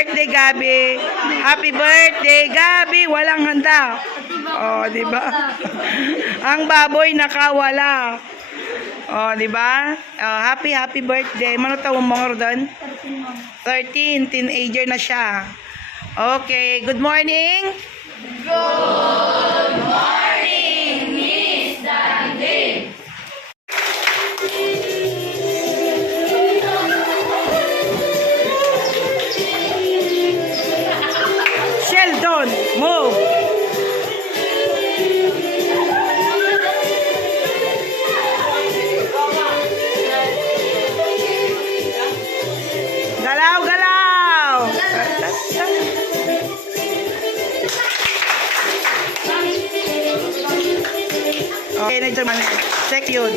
birthday, Gabi. Happy birthday, Gabi. Walang handa. Oh, di ba? Ang baboy nakawala. Oh, di ba? Oh, happy birthday. Mano tawag mo doon? 13, teenager na siya. Okay, good morning. Good morning, Miss Dandy. Sheldon, move. Galaw, galaw. Okay, na-check yun.